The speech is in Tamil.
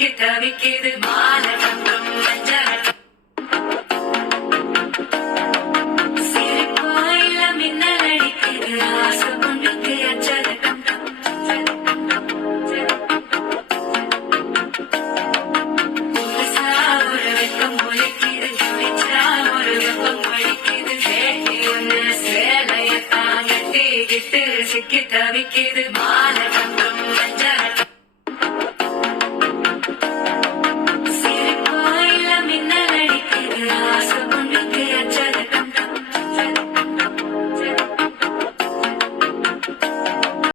சிக்கி தவிக்கிது மாலகம்பம் மஞ்சள் சிரிப்பாயில மின்னல் அடிக்குது ஆசை பொண்ணுக்கு அச்சதகம் ஒரு வெப்பம் ஒழிக்குது துணிச்சா ஒரு வெப்பம் ஒழிக்குது சேட்டி ஒன்று சேலையத்தான் கட்டிக்கிட்டு சிக்கி தவிக்கிது மாலகம்பம்